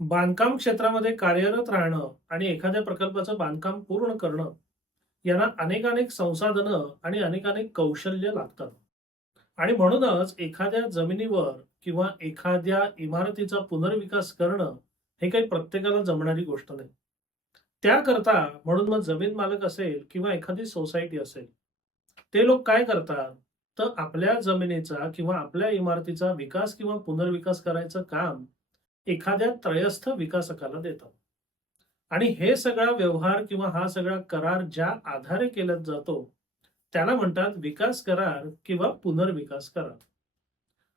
बांधकाम क्षेत्रामध्ये कार्यरत राहणं आणि एखाद्या प्रकल्पाचं बांधकाम पूर्ण करणं यांना अनेकानेक संसाधनं आणि अनेकानेक कौशल्य लागतात. आणि म्हणूनच एखाद्या जमिनीवर किंवा एखाद्या इमारतीचा पुनर्विकास करणं हे काही प्रत्येकाला जमणारी गोष्ट नाही. त्याकरता म्हणून मग जमीन मालक असेल किंवा एखादी सोसायटी असेल ते लोक काय करतात? तर आपल्या जमिनीचा किंवा आपल्या इमारतीचा विकास किंवा पुनर्विकास करायचं काम एखाद्या त्रयस्थ विकासकाला देतात. आणि हे सगळा व्यवहार किंवा हा सगळा करार ज्या आधारे केला जातो त्याला म्हणतात विकास करार किंवा पुनर्विकास करार.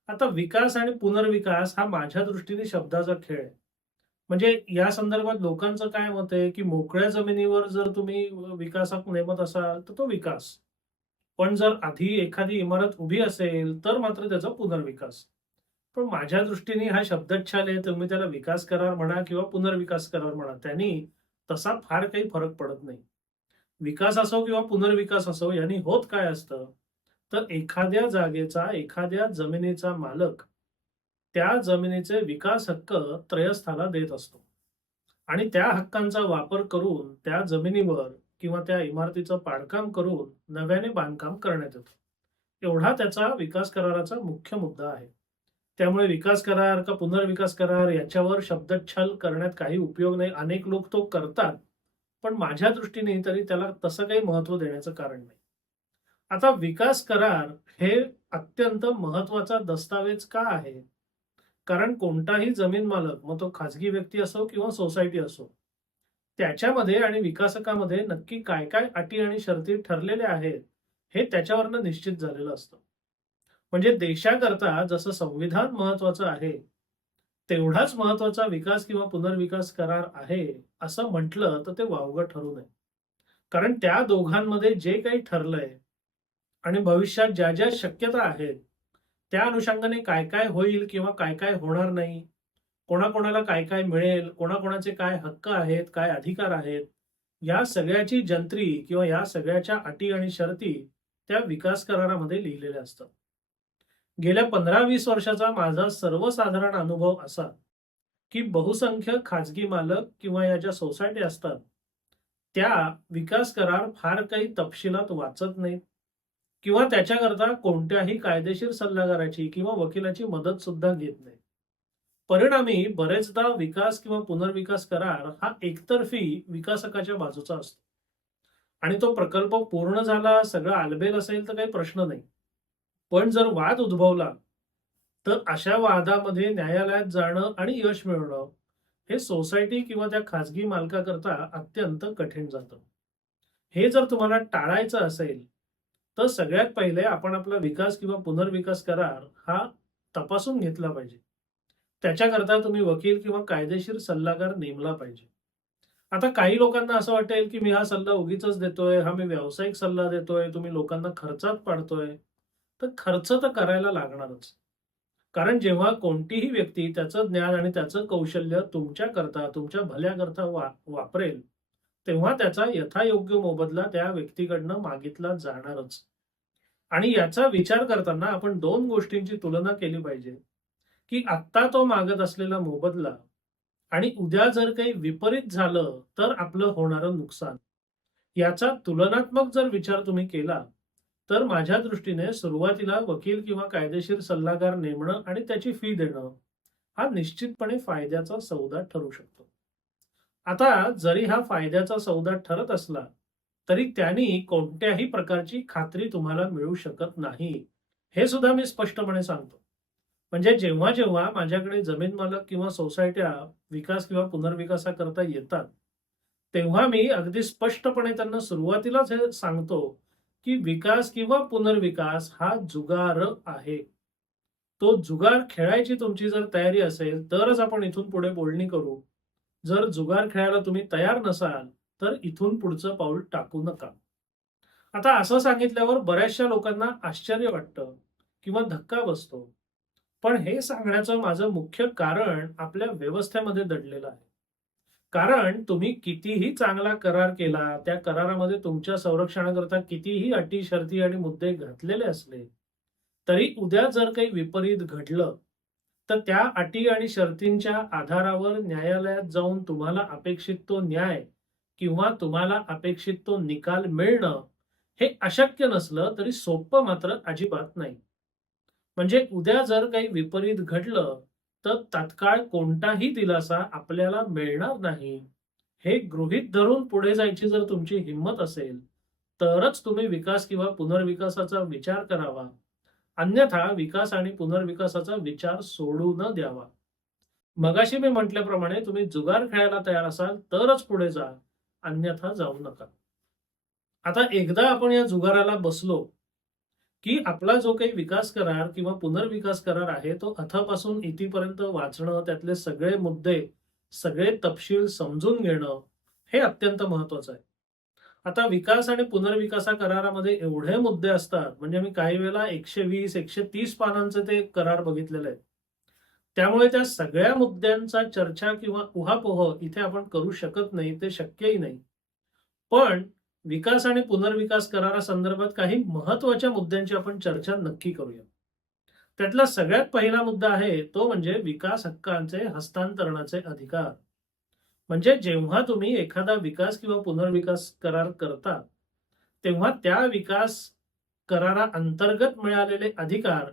आता विकास आणि पुनर्विकास हा माझ्या दृष्टीने शब्दाचा खेळ आहे. म्हणजे या संदर्भात लोकांचं काय मत आहे की मोकळ्या जमिनीवर जर तुम्ही विकासात नेमत असाल तर तो विकास. पण जर आधी एखादी इमारत उभी असेल तर मात्र त्याचा पुनर्विकास. पण माझ्या दृष्टीने हा शब्दच्छाल आहे. तुम्ही त्याला विकास करार म्हणा किंवा पुनर्विकास करार म्हणा त्यांनी तसा फार काही फरक पडत नाही. विकास असो किंवा पुनर्विकास असो यांनी होत काय असतं? तर एखाद्या जागेचा एखाद्या जमिनीचा मालक त्या जमिनीचे विकास हक्क त्रयस्थाला देत असतो. आणि त्या हक्कांचा वापर करून त्या जमिनीवर किंवा त्या इमारतीचं पाडकाम करून नव्याने बांधकाम करण्यात येतं. एवढा त्याचा विकास कराराचा मुख्य मुद्दा आहे. त्यामुळे विकास करार का पुनर्विकास करार याच्यावर शब्दच्छल करण्यात काही उपयोग नाही. अनेक लोक तो करतात पण माझ्या दृष्टीने तरी त्याला तसं काही महत्त्व देण्याचं कारण नाही. आता विकास करार हे अत्यंत महत्त्वाचा दस्तावेज का आहे? कारण कोणताही जमीन मालक मग तो खाजगी व्यक्ती असो किंवा सोसायटी असो त्याच्यामध्ये आणि विकासकामध्ये नक्की काय काय अटी आणि शर्ती ठरलेल्या आहेत हे त्याच्यावरनं निश्चित झालेलं असतं. म्हणजे देशाकरता जसं संविधान महत्वाचं आहे तेवढाच महत्त्वाचा विकास किंवा पुनर्विकास करार आहे असं म्हटलं तर ते वावगं ठरू नये. कारण त्या दोघांमध्ये जे काही ठरलंय आणि भविष्यात ज्या ज्या शक्यता आहेत त्या अनुषंगाने काय काय होईल किंवा काय काय होणार नाही कोणाकोणाला काय काय मिळेल कोणाकोणाचे काय हक्क आहेत काय अधिकार आहेत या सगळ्याची जंत्री किंवा या सगळ्याच्या अटी आणि शर्ती त्या विकास करारामध्ये लिहिलेल्या असतात. गेल्या पंधरा वीस वर्षाचा माझा सर्वसाधारण अनुभव असा की बहुसंख्य खाजगी मालक किंवा या ज्या सोसायटी असतात त्या विकास करार फार काही तपशिलात वाचत नाहीत. किंवा त्याच्याकरता कोणत्याही कायदेशीर सल्लागाराची किंवा वकिलाची मदत सुद्धा घेत नाही परिणामी बरेचदा विकास किंवा पुनर्विकास करार हा एकतर्फी विकासकाच्या बाजूचा असतो. आणि तो प्रकल्प पूर्ण झाला सगळं आलबेल असेल तर काही प्रश्न नाही. पण जर वाद उद्भवला तर अशा वादामध्ये न्यायालयात जाणं आणि यश मिळवणं हे सोसायटी किंवा त्या खाजगी मालकाकरता अत्यंत कठीण जातं. हे जर तुम्हाला टाळायचं असेल तर सगळ्यात पहिले आपण आपला विकास किंवा पुनर्विकास करार हा तपासून घेतला पाहिजे. त्याच्याकरता तुम्ही वकील किंवा कायदेशीर सल्लागार नेमला पाहिजे. आता काही लोकांना असं वाटेल की मी हा सल्ला उगीच देतोय हा मी व्यावसायिक सल्ला देतोय तुम्ही लोकांना खर्चात पाडतोय. तर खर्च तर करायला लागणारच. कारण जेव्हा कोणतीही व्यक्ती त्याचं ज्ञान आणि त्याचं कौशल्य तुमच्याकरता तुमच्या भल्याकरता वा वापरेल तेव्हा त्याचा यथायोग्य मोबदला त्या व्यक्तीकडनं मागितला जाणारच. आणि याचा विचार करताना आपण दोन गोष्टींची तुलना केली पाहिजे. की आत्ता तो मागत असलेला मोबदला आणि उद्या जर काही विपरीत झालं तर आपलं होणारं नुकसान. याचा तुलनात्मक जर विचार तुम्ही केला तर माझ्या दृष्टीने सुरुवातीला वकील किंवा कायदेशीर सल्लागार नेमणं आणि त्याची फी देणं हा निश्चितपणे फायद्याचा सौदा ठरू शकतो. आता जरी हा फायद्याचा सौदा ठरत असला तरी त्यांनी कोणत्याही प्रकारची खात्री तुम्हाला मिळू शकत नाही हे सुद्धा मी स्पष्टपणे सांगतो. म्हणजे जेव्हा जेव्हा माझ्याकडे जमीन मालक किंवा सोसायट्या विकास किंवा पुनर्विकासाकरता येतात तेव्हा मी अगदी स्पष्टपणे त्यांना सुरुवातीलाच हे सांगतो की विकास किंवा पुनर्विकास हा जुगार आहे. तो जुगार खेळायची तुमची जर तयारी असेल तरच आपण इथून पुढे बोलणी करू. जर जुगार खेळायला तुम्ही तयार नसाल तर इथून पुढचं पाऊल टाकू नका. आता असं सांगितल्यावर बऱ्याचशा लोकांना आश्चर्य वाटतं किंवा धक्का बसतो. पण हे सांगण्याचं माझं मुख्य कारण आपल्या व्यवस्थेमध्ये दडलेलं आहे. कारण तुम्ही कितीही चांगला करार केला त्या करारामध्ये तुमच्या संरक्षणाकरता कितीही अटी शर्ती आणि मुद्दे घातलेले असले तरी उद्या जर काही विपरीत घडलं तर त्या अटी आणि शर्तींच्या आधारावर न्यायालयात जाऊन तुम्हाला अपेक्षित तो न्याय किंवा तुम्हाला अपेक्षित तो निकाल मिळणं हे अशक्य नसलं तरी सोपं मात्र अजिबात नाही. म्हणजे उद्या जर काही विपरीत घडलं तर तत्काळ कोणताही दिलासा आपल्याला मिळणार नाही. हे गृहीत धरून पुढे जायची जर तुमची हिंमत असेल तरच तुम्ही विकास किंवा पुनर्विकासाचा विचार करावा. अन्यथा विकास आणि पुनर्विकासाचा विचार सोडू न द्यावा. मगाशी मी म्हटल्याप्रमाणे तुम्ही जुगार खेळायला तयार असाल तरच पुढे जा. अन्यथा जाऊ नका. आता एकदा आपण या जुगाराला बसलो की आपला जो काही विकास करार किंवा पुनर्विकास करार आहे तो अथापासून इथीपर्यंत वाचणं त्यातले सगळे मुद्दे सगळे तपशील समजून घेणं हे अत्यंत महत्वाचं आहे. आता विकास आणि पुनर्विकासा करारामध्ये एवढे मुद्दे असतात म्हणजे मी काही वेळेला एकशे वीस एकशे तीस पानांचे ते करार बघितलेले आहेत. त्यामुळे त्या सगळ्या मुद्द्यांचा चर्चा किंवा उहापोह इथे आपण करू शकत नाही ते शक्यही नाही. पण विकास आणि पुनर्विकास करारासंदर्भात काही महत्त्वाच्या मुद्द्यांची आपण चर्चा नक्की करूया. त्यातला सगळ्यात पहिला मुद्दा आहे तो म्हणजे विकास हक्कांचे हस्तांतरणाचे अधिकार. म्हणजे जेव्हा तुम्ही एखादा विकास किंवा पुनर्विकास करार करता तेव्हा त्या विकास करारा अंतर्गत मिळालेले अधिकार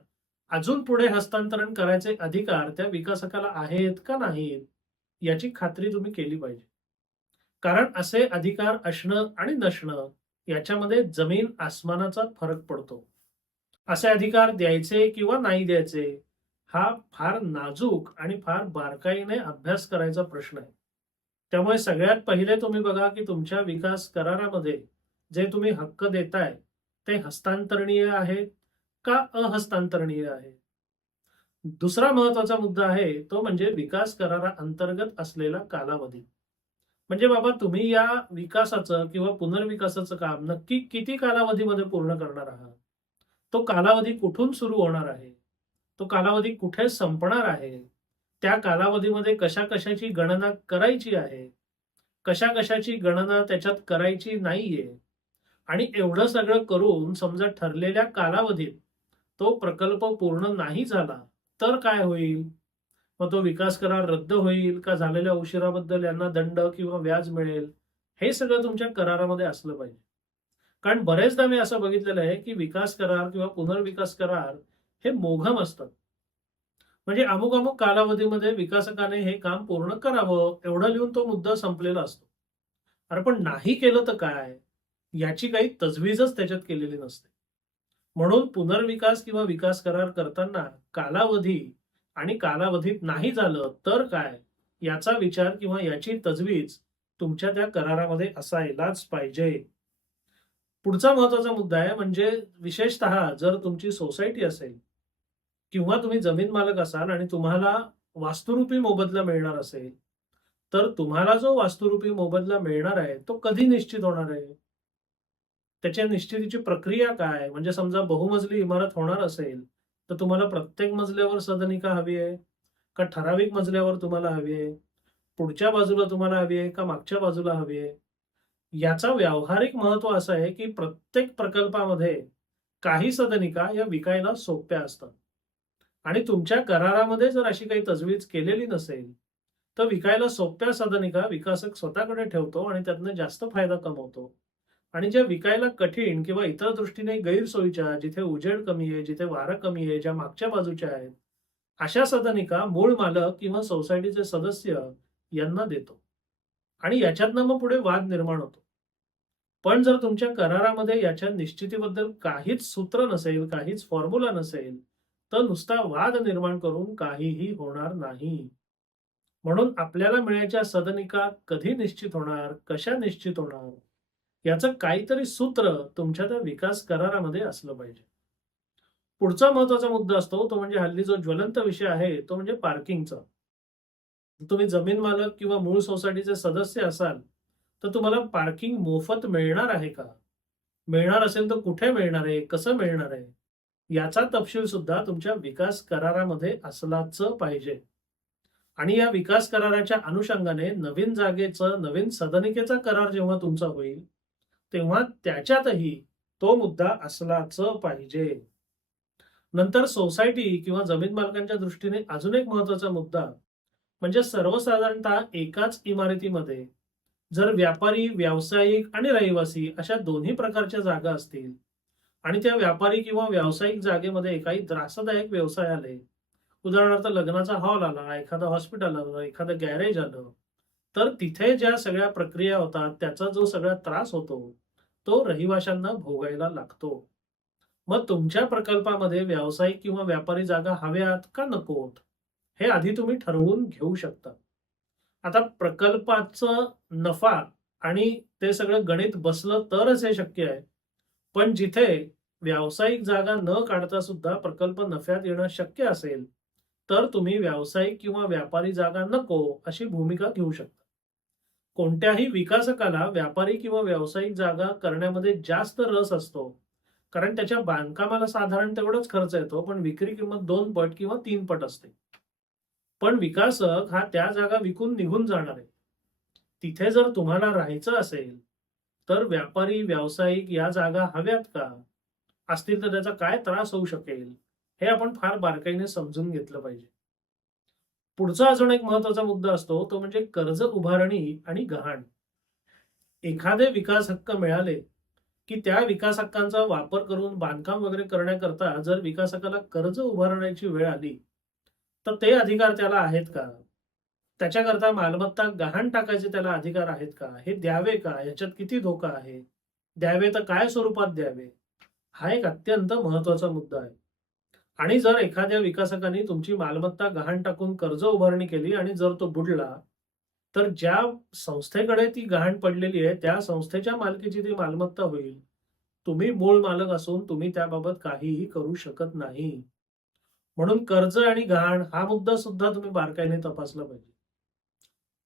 अजून पुढे हस्तांतरण करायचे अधिकार त्या विकासकाला आहेत का नाहीत याची खात्री तुम्ही केली पाहिजे. कारण असे अधिकार असणं आणि नसणं याच्यामध्ये जमीन आसमानाचा फरक पडतो. असे अधिकार द्यायचे किंवा नाही द्यायचे हा फार नाजूक आणि फार बारकाईने अभ्यास करायचा प्रश्न आहे. त्यामुळे सगळ्यात पहिले तुम्ही बघा की तुमच्या विकास करारामध्ये जे तुम्ही हक्क देताय ते हस्तांतरणीय आहेत का अहस्तांतरणीय आहे? दुसरा महत्त्वाचा मुद्दा आहे तो म्हणजे विकास करारा अंतर्गत असलेला कालावधी. म्हणजे बाबा तुम्ही या विकासाचं किंवा पुनर्विकासाचं काम नक्की किती कालावधीमध्ये पूर्ण करणार आहात? तो कालावधी कुठून सुरू होणार आहे? तो कालावधी कुठे संपणार आहे? त्या कालावधीमध्ये कशा कशाची गणना करायची आहे? कशा कशाची गणना त्याच्यात करायची नाहीये? आणि एवढं सगळं करून समजा ठरलेल्या कालावधीत तो प्रकल्प पूर्ण नाही झाला तर काय होईल? मग तो विकास करार रद्द होईल का झालेल्या उशिराबद्दल यांना दंड किंवा व्याज मिळेल? हे सगळं तुमच्या करारामध्ये असलं पाहिजे. कारण बरेचदा मी असं बघितलेलं आहे की विकास करार किंवा पुनर्विकास करार हे मोघम असतात म्हणजे अमुक अमुक कालावधीमध्ये विकासकाने हे काम पूर्ण करावं एवढं लिहून तो मुद्दा संपलेला असतो. अरे पण नाही केलं तर काय? याची काही तजवीजच त्याच्यात केलेली नसते. म्हणून पुनर्विकास किंवा विकास करार करताना कालावधी आणि कालावधीत नाही झालं तर काय? याचा विचार किंवा याची तजवीज तुमच्या त्या करारामध्ये असायलाच पाहिजे. पुढचा महत्त्वाचा मुद्दा आहे म्हणजे विशेषतः जर तुमची सोसायटी असेल किंवा तुम्ही जमीन मालक असाल आणि तुम्हाला वास्तुरूपी मोबदला मिळणार असेल तर तुम्हाला जो वास्तुरूपी मोबदला मिळणार आहे तो कधी निश्चित होणार आहे? त्याच्या निश्चितीची प्रक्रिया काय? म्हणजे समजा बहुमजली इमारत होणार असेल तर तुम्हाला प्रत्येक मजल्यावर सदनिका हवी आहे? का ठराविक मजल्यावर तुम्हाला हवी आहे? पुढच्या बाजूला तुम्हाला हवी आहे का मागच्या बाजूला हवी आहे? याचा व्यावहारिक महत्त्व असं आहे की प्रत्येक प्रकल्पामध्ये काही सदनिका या विकायला सोप्या असतात. आणि तुमच्या करारामध्ये जर अशी काही तजवीज केलेली नसेल तर विकायला सोप्या सदनिका विकासक स्वतःकडे ठेवतो आणि त्यातनं जास्त फायदा कमवतो. आणि ज्या विकायला कठीण किंवा इतर दृष्टीने गैरसोयीच्या जिथे उजेड कमी आहे जिथे वारं कमी आहे ज्या मागच्या बाजूच्या आहेत अशा सदनिका मूळ मालक किंवा सोसायटीचे सदस्य यांना देतो. आणि याच्यातनं मग पुढे वाद निर्माण होतो. पण जर तुमच्या करारामध्ये याच्या निश्चितीबद्दल काहीच सूत्र नसेल काहीच फॉर्म्युला नसेल तर नुसता वाद निर्माण करून काहीही होणार नाही. म्हणून आपल्याला मिळायच्या सदनिका कधी निश्चित होणार कशा निश्चित होणार? याचं काहीतरी सूत्र तुमच्या त्या विकास करारामध्ये असलं पाहिजे. पुढचा महत्त्वाचा मुद्दा असतो तो म्हणजे हल्ली जो ज्वलंत विषय आहे तो म्हणजे पार्किंगचा. तुम्ही जमीन मालक किंवा मूळ सोसायटीचे सदस्य असाल तर तुम्हाला पार्किंग मोफत मिळणार आहे का? मिळणार असेल तर कुठे मिळणार आहे? कसं मिळणार आहे? याचा तपशील सुद्धा तुमच्या विकास करारामध्ये असलाच पाहिजे. आणि या विकास कराराच्या अनुषंगाने नवीन जागेचं नवीन सदनिकेचा करार जेव्हा तुमचा होईल तेव्हा त्याच्यातही तो मुद्दा असलाच पाहिजे. नंतर सोसायटी किंवा जमीन मालकांच्या दृष्टीने अजून एक महत्त्वाचा मुद्दा म्हणजे सर्वसाधारणतः एकाच इमारतीमध्ये जर व्यापारी व्यावसायिक आणि रहिवासी अशा दोन्ही प्रकारच्या जागा असतील आणि त्या व्यापारी किंवा व्यावसायिक जागेमध्ये काही त्रासदायक व्यवसाय आले उदाहरणार्थ लग्नाचा हॉल आला एखादं हॉस्पिटल आलं एखादं गॅरेज आलं तर तिथे ज्या सगळ्या प्रक्रिया होतात त्याचा जो सगळा त्रास होतो तो रहिवाशांना भोगायला लागतो. मग तुमच्या प्रकल्पामध्ये व्यावसायिक किंवा व्यापारी जागा हव्यात का नकोत? हे आधी तुम्ही ठरवून घेऊ शकता. आता प्रकल्पाचं नफा आणि ते सगळं गणित बसलं तरच हे शक्य आहे. पण जिथे व्यावसायिक जागा न काढता सुद्धा प्रकल्प नफ्यात येणं शक्य असेल तर तुम्ही व्यावसायिक किंवा व्यापारी जागा नको अशी भूमिका घेऊ शकता. कोणत्याही विकासकाला व्यापारी किंवा व्यावसायिक जागा करण्यामध्ये जास्त रस असतो. कारण त्याच्या बांधकामाला साधारण तेवढाच खर्च येतो पण विक्री किंमत दोन पट किंवा तीन पट असते. पण विकासक हा त्या जागा विकून निघून जाणार आहे. तिथे जर तुम्हाला राहायचं असेल तर व्यापारी व्यावसायिक या जागा हव्यात का? असतील तर त्याचा काय त्रास होऊ शकेल? हे आपण फार बारकाईने समजून घेतलं पाहिजे. पुढचा अजून एक महत्त्वाचा मुद्दा असतो तो म्हणजे कर्ज उभारणी आणि गहाण. एखादे विकास हक्क मिळाले की त्या विकास हक्कांचा वापर करून बांधकाम वगैरे करण्याकरता जर विकासकाला कर्ज उभारण्याची वेळ आली तर ते अधिकार त्याला आहेत का? त्याच्याकरता मालमत्ता गहाण टाकायचे त्याला अधिकार आहेत का? हे द्यावे का? याच्यात किती धोका आहे? द्यावे तर काय स्वरूपात द्यावे? हा एक अत्यंत महत्त्वाचा मुद्दा आहे. आणि जर एखाद्या विकासकाने तुमची मालमत्ता गहाण टाकून कर्ज उभारणी केली आणि जर तो बुडला तर ज्या संस्थेकडे ती गहाण पडलेली आहे त्या संस्थेच्या मालकीची ती मालमत्ता होईल. तुम्ही मूळ मालक असून तुम्ही त्याबाबत काहीही करू शकत नाही. म्हणून कर्ज आणि गहाण हा मुद्दा सुद्धा तुम्ही बारकाईने तपासला पाहिजे.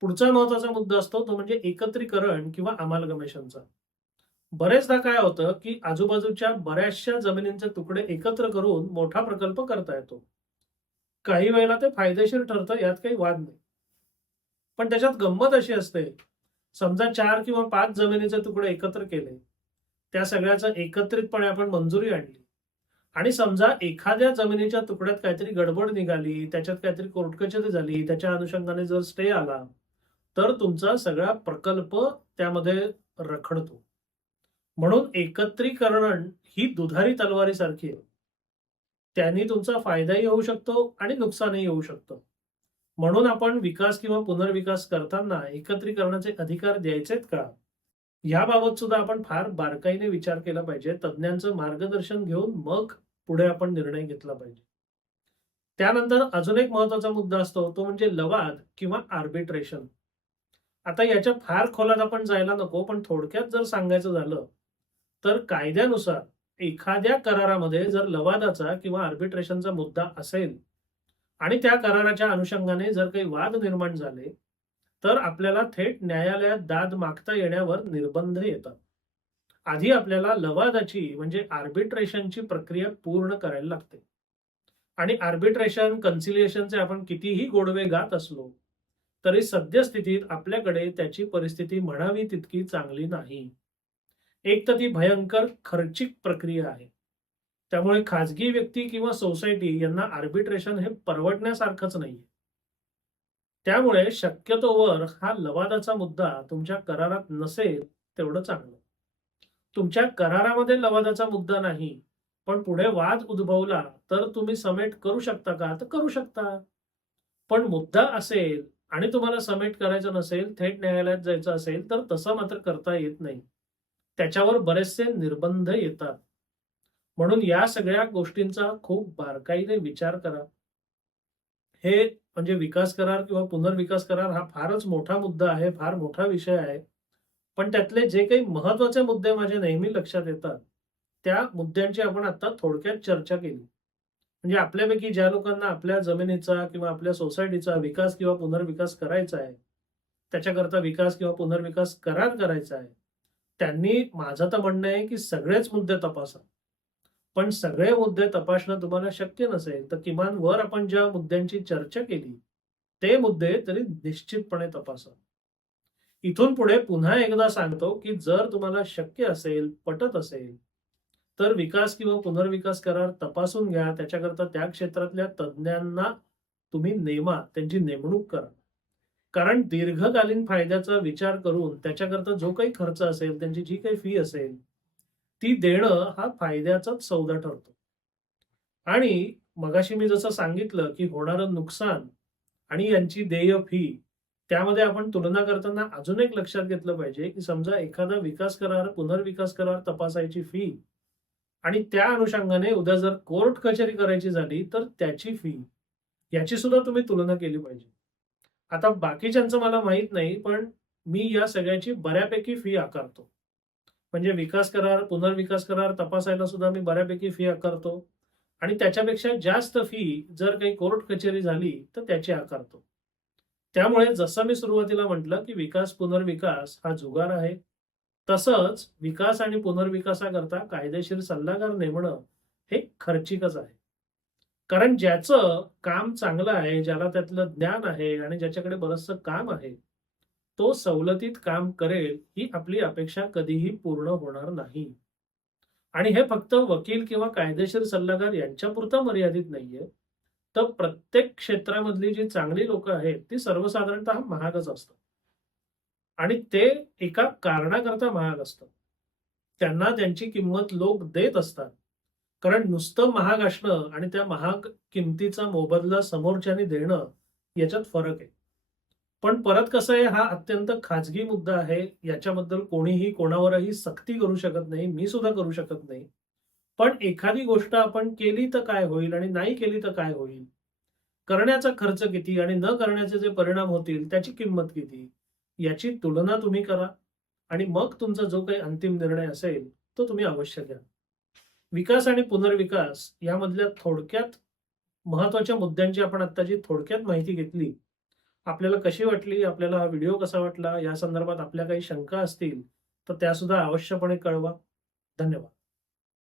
पुढचा महत्त्वाचा मुद्दा असतो तो म्हणजे एकत्रीकरण किंवा अमालगमेशनचा. बरेचदा काय होतं की आजूबाजूच्या बऱ्याचशा जमिनींचे तुकडे एकत्र करून मोठा प्रकल्प करता येतो. काही वेळेला ते फायदेशीर ठरतं यात काही वाद नाही. पण त्याच्यात गंमत अशी असते समजा चार किंवा पाच जमिनीचे तुकडे एकत्र केले त्या सगळ्याचं एकत्रितपणे आपण मंजुरी आणली. आणि समजा एखाद्या जमिनीच्या तुकड्यात काहीतरी गडबड निघाली त्याच्यात काहीतरी कोर्टकचेरी झाली त्याच्या अनुषंगाने जर स्टे आला तर तुमचा सगळा प्रकल्प त्यामध्ये रखडतो. म्हणून एकत्रीकरण ही दुधारी तलवारीसारखी आहे. त्यांनी तुमचा फायदाही होऊ शकतो आणि नुकसानही होऊ शकतं. म्हणून आपण विकास किंवा पुनर्विकास करताना एकत्रीकरणाचे अधिकार द्यायचेत का? याबाबत सुद्धा आपण फार बारकाईने विचार केला पाहिजे. तज्ज्ञांचं मार्गदर्शन घेऊन मग पुढे आपण निर्णय घेतला पाहिजे. त्यानंतर अजून एक महत्त्वाचा मुद्दा असतो तो म्हणजे लवाद किंवा आर्बिट्रेशन. आता याच्या फार खोलात आपण जायला नको पण थोडक्यात जर सांगायचं झालं तर कायद्यानुसार एखाद्या करारामध्ये जर लवादाचा किंवा आर्बिट्रेशनचा मुद्दा असेल आणि त्या कराराच्या अनुषंगाने जर काही वाद निर्माण झाले तर आपल्याला थेट न्यायालयात दाद मागता येण्यावर निर्बंध येतात. आधी आपल्याला लवादाची म्हणजे आर्बिट्रेशनची प्रक्रिया पूर्ण करायला लागते. आणि आर्बिट्रेशन कन्सिलिएशनचे आपण कितीही गोडवे गात असलो तरी सद्यस्थितीत आपल्याकडे त्याची परिस्थिती म्हणावी तितकी चांगली नाही. एक तर ती भयंकर खर्चिक प्रक्रिया आहे. त्यामुळे खाजगी व्यक्ती किंवा सोसायटी यांना आर्बिट्रेशन हे परवडण्यासारखंच नाहीये. त्यामुळे शक्यतोवर हा लवादाचा मुद्दा तुमच्या करारात नसेल तेवढं चांगलं. तुमच्या करारामध्ये लवादाचा मुद्दा नाही पण पुढे वाद उद्भवला तर तुम्ही समेट करू शकता का? तर करू शकता. पण मुद्दा असेल आणि तुम्हाला समेट करायचा नसेल थेट न्यायालयात जायचं असेल तर तसं मात्र करता येत नाही. त्याच्यावर बरेचसे निर्बंध येतात. म्हणून या सगळ्या गोष्टींचा खूप बारकाईने विचार करा. हे म्हणजे विकास करार किंवा पुनर्विकास करार हा फारच मोठा मुद्दा आहे फार मोठा विषय आहे. पण त्यातले जे काही महत्त्वाचे मुद्दे माझे नेहमी लक्षात येतात त्या मुद्द्यांची आपण आता थोडक्यात चर्चा केली. म्हणजे आपल्यापैकी ज्या लोकांना आपल्या जमिनीचा किंवा आपल्या सोसायटीचा विकास किंवा पुनर्विकास करायचा आहे त्याच्याकरता विकास किंवा पुनर्विकास करार करायचा आहे त्यांनी माझं तर म्हणणं आहे की सगळेच मुद्दे तपासा. पण सगळे मुद्दे तपासणं तुम्हाला शक्य नसेल तर किमान वर आपण ज्या मुद्द्यांची चर्चा केली ते मुद्दे तरी निश्चितपणे तपासा. इथून पुढे पुन्हा एकदा सांगतो की जर तुम्हाला शक्य असेल पटत असेल तर विकास किंवा पुनर्विकास करार तपासून घ्या. त्याच्याकरता त्या क्षेत्रातल्या तज्ज्ञांना तुम्ही नेमा त्यांची नेमणूक करा. कारण दीर्घकालीन फायद्याचा विचार करून त्याच्याकरता जो काही खर्च असेल त्यांची जी काही फी असेल ती देणं हा फायद्याचाच सौदा ठरतो. आणि मगाशी मी जसं सांगितलं की होणारं नुकसान आणि यांची देय फी त्यामध्ये आपण तुलना करताना अजून एक लक्षात घेतलं पाहिजे की समजा एखादा विकास करार पुनर्विकास करार तपासायची फी आणि त्या अनुषंगाने उद्या जर कोर्ट कचेरी करायची झाली तर त्याची फी याची सुद्धा तुम्ही तुलना केली पाहिजे. आता बाकीच्यांचं मला माहीत नाही पण मी या सगळ्याची बऱ्यापैकी फी आकारतो. म्हणजे विकास करार पुनर्विकास करार तपासायला सुद्धा मी बऱ्यापैकी फी आकारतो. आणि त्याच्यापेक्षा जास्त फी जर काही कोर्ट कचेरी झाली तर त्याची आकारतो. त्यामुळे जसं मी सुरुवातीला म्हटलं की विकास पुनर्विकास हा जुगार आहे. तसंच विकास आणि पुनर्विकासाकरता कायदेशीर सल्लागार नेमणं हे खर्चिकच आहे. कारण ज्याचं काम चांगलं आहे ज्याला त्यातलं ज्ञान आहे आणि ज्याच्याकडे बरचसं काम आहे तो सवलतीत काम करेल ही आपली अपेक्षा कधीही पूर्ण होणार नाही. आणि हे फक्त वकील किंवा कायदेशीर सल्लागार यांच्यापुरतं मर्यादित नाहीये. तर प्रत्येक क्षेत्रामधली जी चांगली लोक आहेत ती सर्वसाधारणतः महागच असतात. आणि ते एका कारणाकरता महाग असतात. त्यांना त्यांची किंमत लोक देत असतात. कारण नुसतं महाग असणं आणि त्या महाग किमतीचा मोबदला समोरच्याने देणं याच्यात फरक आहे. पण परत कसं आहे हा अत्यंत खाजगी मुद्दा आहे. याच्याबद्दल कोणीही कोणावरही सक्ती करू शकत नाही. मी सुद्धा करू शकत नाही. पण एखादी गोष्ट आपण केली तर काय होईल आणि नाही केली तर काय होईल? करण्याचा खर्च किती आणि न करण्याचे जे परिणाम होतील त्याची किंमत किती? याची तुलना तुम्ही करा आणि मग तुमचा जो काही अंतिम निर्णय असेल तो तुम्ही अवश्य घ्या. विकास आणि पुनर्विकास यामधल्या थोडक्यात महत्त्वाच्या मुद्द्यांची आपण आत्ताची थोडक्यात माहिती घेतली आपल्याला कशी वाटली आपल्याला हा व्हिडिओ कसा वाटला या संदर्भात आपल्या काही शंका असतील तर त्या सुद्धा अवश्यपणे कळवा. धन्यवाद.